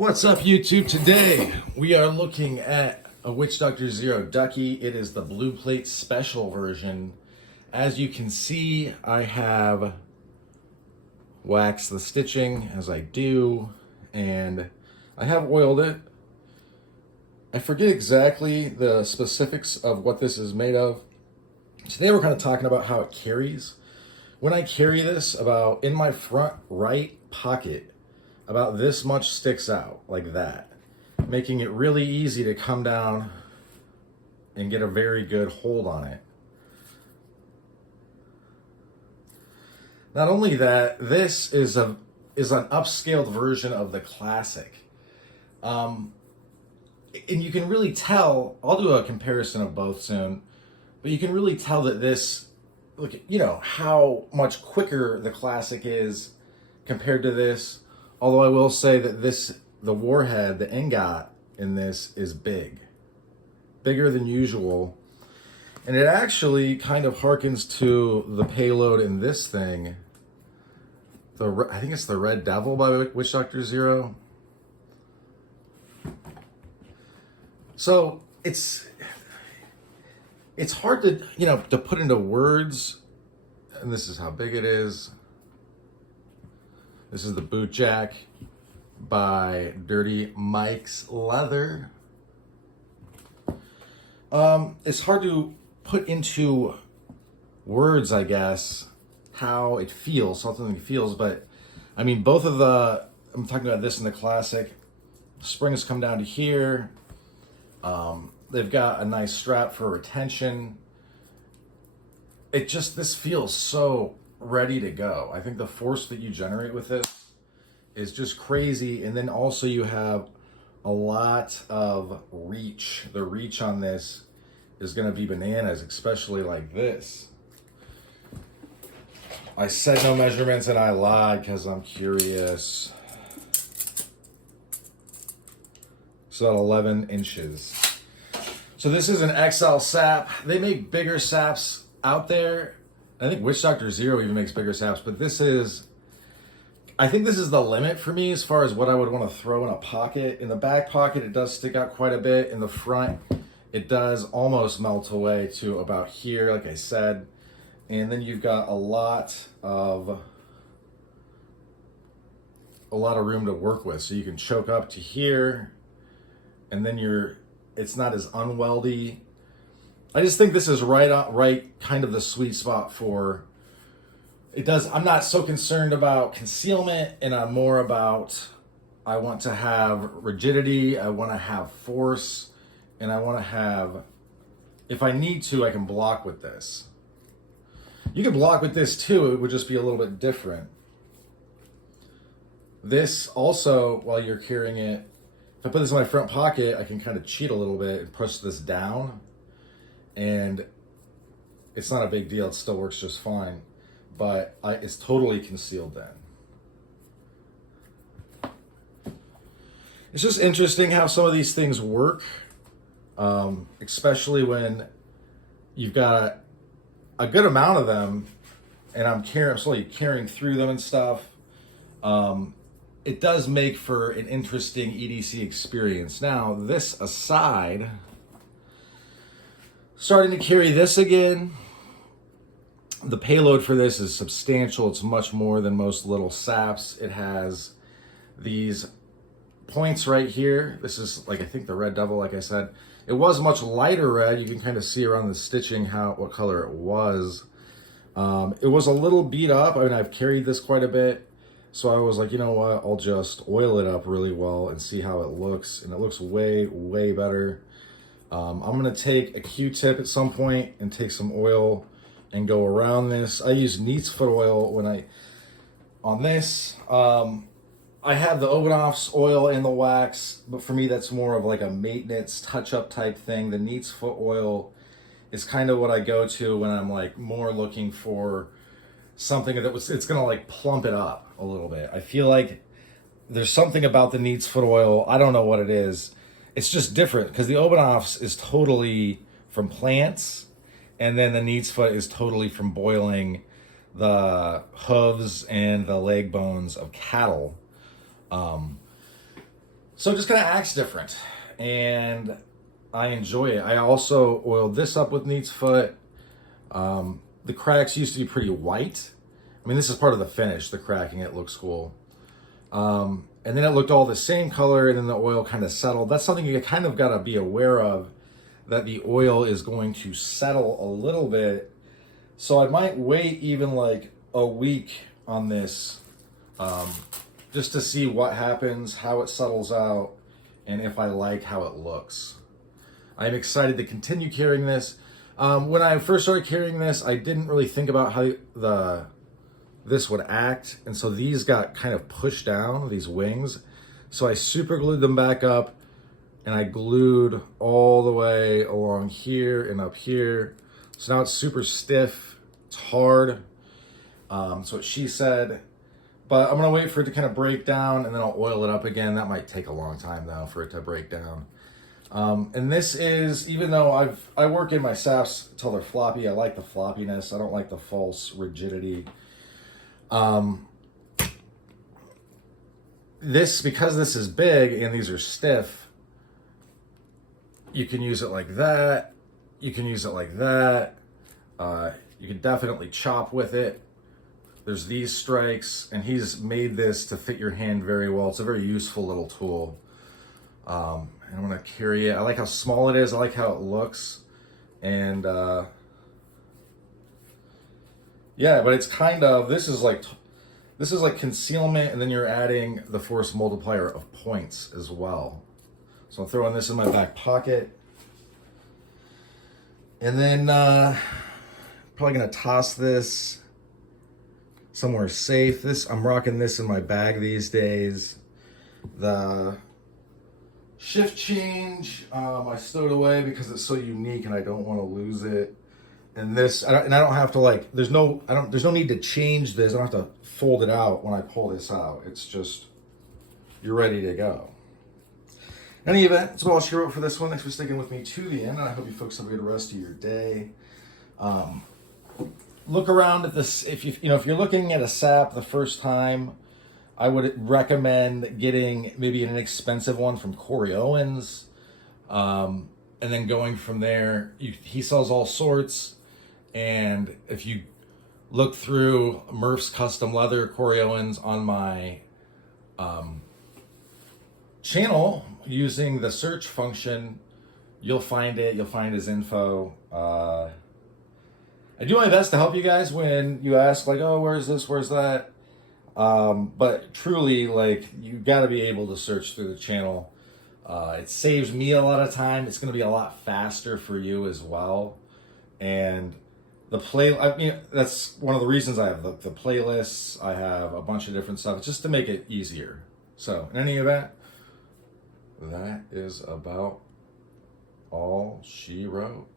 What's up, YouTube? Today we are looking at a Witchdoctor Zero Ducky. It is the blue plate special version. As you can see, I have waxed the stitching as I do, and I have oiled it. I forget exactly the specifics of what this is made of. Today we're kind of talking about how it carries. When I carry this, about in my front right pocket, about this much sticks out like that, making it really easy to come down and get a very good hold on it. Not only that, this is an upscaled version of the classic. And you can really tell, I'll do a comparison of both soon, but you can really tell that this, look, you know, how much quicker the classic is compared to this. Although I will say that the warhead, the ingot in this is bigger than usual. And it actually kind of harkens to the payload in this thing. I think it's the Red Devil by Witchdoctor Zero. So it's hard to, to put into words. And this is how big it is. This is the boot jack by Dirty Mike's Leather. It's hard to put into words, I guess, how it feels, something feels, but I mean, I'm talking about this in the classic. Springs come down to here. They've got a nice strap for retention. This feels so ready to go. I think the force that you generate with this is just crazy. And then also you have a lot of reach. The reach on this is going to be bananas, especially like this. I said no measurements and I lied because I'm curious. It's about 11 inches. So this is an XL sap. They make bigger saps out there. I think Witchdoctor Zero even makes bigger saps, but I think this is the limit for me as far as what I would want to throw in a pocket. In the back pocket, it does stick out quite a bit. In the front, it does almost melt away to about here, like I said. And then you've got a lot of room to work with. So you can choke up to here, and then it's not as unweldy. I just think this is right kind of the sweet spot for it. I'm not so concerned about concealment, and I'm more about, I want to have rigidity, I want to have force, and I want to have, if I need to, I can block with this. You can block with this too, it would just be a little bit different. This also, while you're carrying it, if I put this in my front pocket, I can kind of cheat a little bit and push this down. And it's not a big deal. It still works just fine, but it's totally concealed then. It's just interesting how some of these things work, especially when you've got a good amount of them, and I'm slowly carrying through them and stuff. It does make for an interesting EDC experience. Now, this aside, starting to carry this again. The payload for this is substantial. It's much more than most little saps. It has these points right here. This is I think the Red Devil, like I said. It was much lighter red. You can kind of see around the stitching what color it was. It was a little beat up. I mean, I've carried this quite a bit. So I was like, you know what? I'll just oil it up really well and see how it looks. And it looks way, way better. I'm going to take a Q-tip at some point and take some oil and go around this. I use neat's foot oil on this. I have the Obanoff's oil and the wax, but for me that's more of like a maintenance touch-up type thing. The neat's foot oil is kind of what I go to when I'm like more looking for something it's going to like plump it up a little bit. I feel like there's something about the neat's foot oil. I don't know what it is. It's just different because the Obanoff's is totally from plants, and then the neat's foot is totally from boiling the hooves and the leg bones of cattle. So it just kind of acts different, and I enjoy it. I also oiled this up with Neat's Foot. The cracks used to be pretty white. I mean, this is part of the finish, the cracking, it looks cool. And then it looked all the same color, and then the oil kind of settled. That's something you kind of got to be aware of, that the oil is going to settle a little bit. So I might wait even like a week on this, just to see what happens, how it settles out, and if I like how it looks. I'm excited to continue carrying this. When I first started carrying this, I didn't really think about how this would act, and so these got kind of pushed down, these wings. So I super glued them back up, and I glued all the way along here and up here. So now it's super stiff, it's hard. That's what she said. But I'm gonna wait for it to kind of break down, and then I'll oil it up again. That might take a long time though for it to break down. And this is, even though I work in my Saps till they're floppy, I like the floppiness. I don't like the false rigidity. Because this is big and these are stiff, you can use it like that. You can use it like that. You can definitely chop with it. There's these strikes, and he's made this to fit your hand very well. It's a very useful little tool. And I'm gonna carry it. I like how small it is. I like how it looks. And yeah, but it's kind of, this is like concealment, and then you're adding the force multiplier of points as well. So I'm throwing this in my back pocket. And then probably gonna toss this somewhere safe. I'm rocking this in my bag these days. The shift change, I stowed away because it's so unique and I don't want to lose it. And this, I don't have to like, there's no need to change this. I don't have to fold it out when I pull this out. It's just, you're ready to go. In any event, that's all she wrote for this one. Thanks for sticking with me to the end, and I hope you folks have a good rest of your day. Look around at this. If you're looking at a sap the first time, I would recommend getting maybe an inexpensive one from Corey Owens, and then going from there. He sells all sorts, and if you look through Murph's Custom Leather, Corey Owens, on my channel using the search function, you'll find it. You'll find his info. I do my best to help you guys when you ask, like, oh, where's this, where's that? But truly, like, you got to be able to search through the channel. It saves me a lot of time. It's going to be a lot faster for you as well. And that's one of the reasons I have the playlists. I have a bunch of different stuff. It's just to make it easier. So in any event, that is about all she wrote.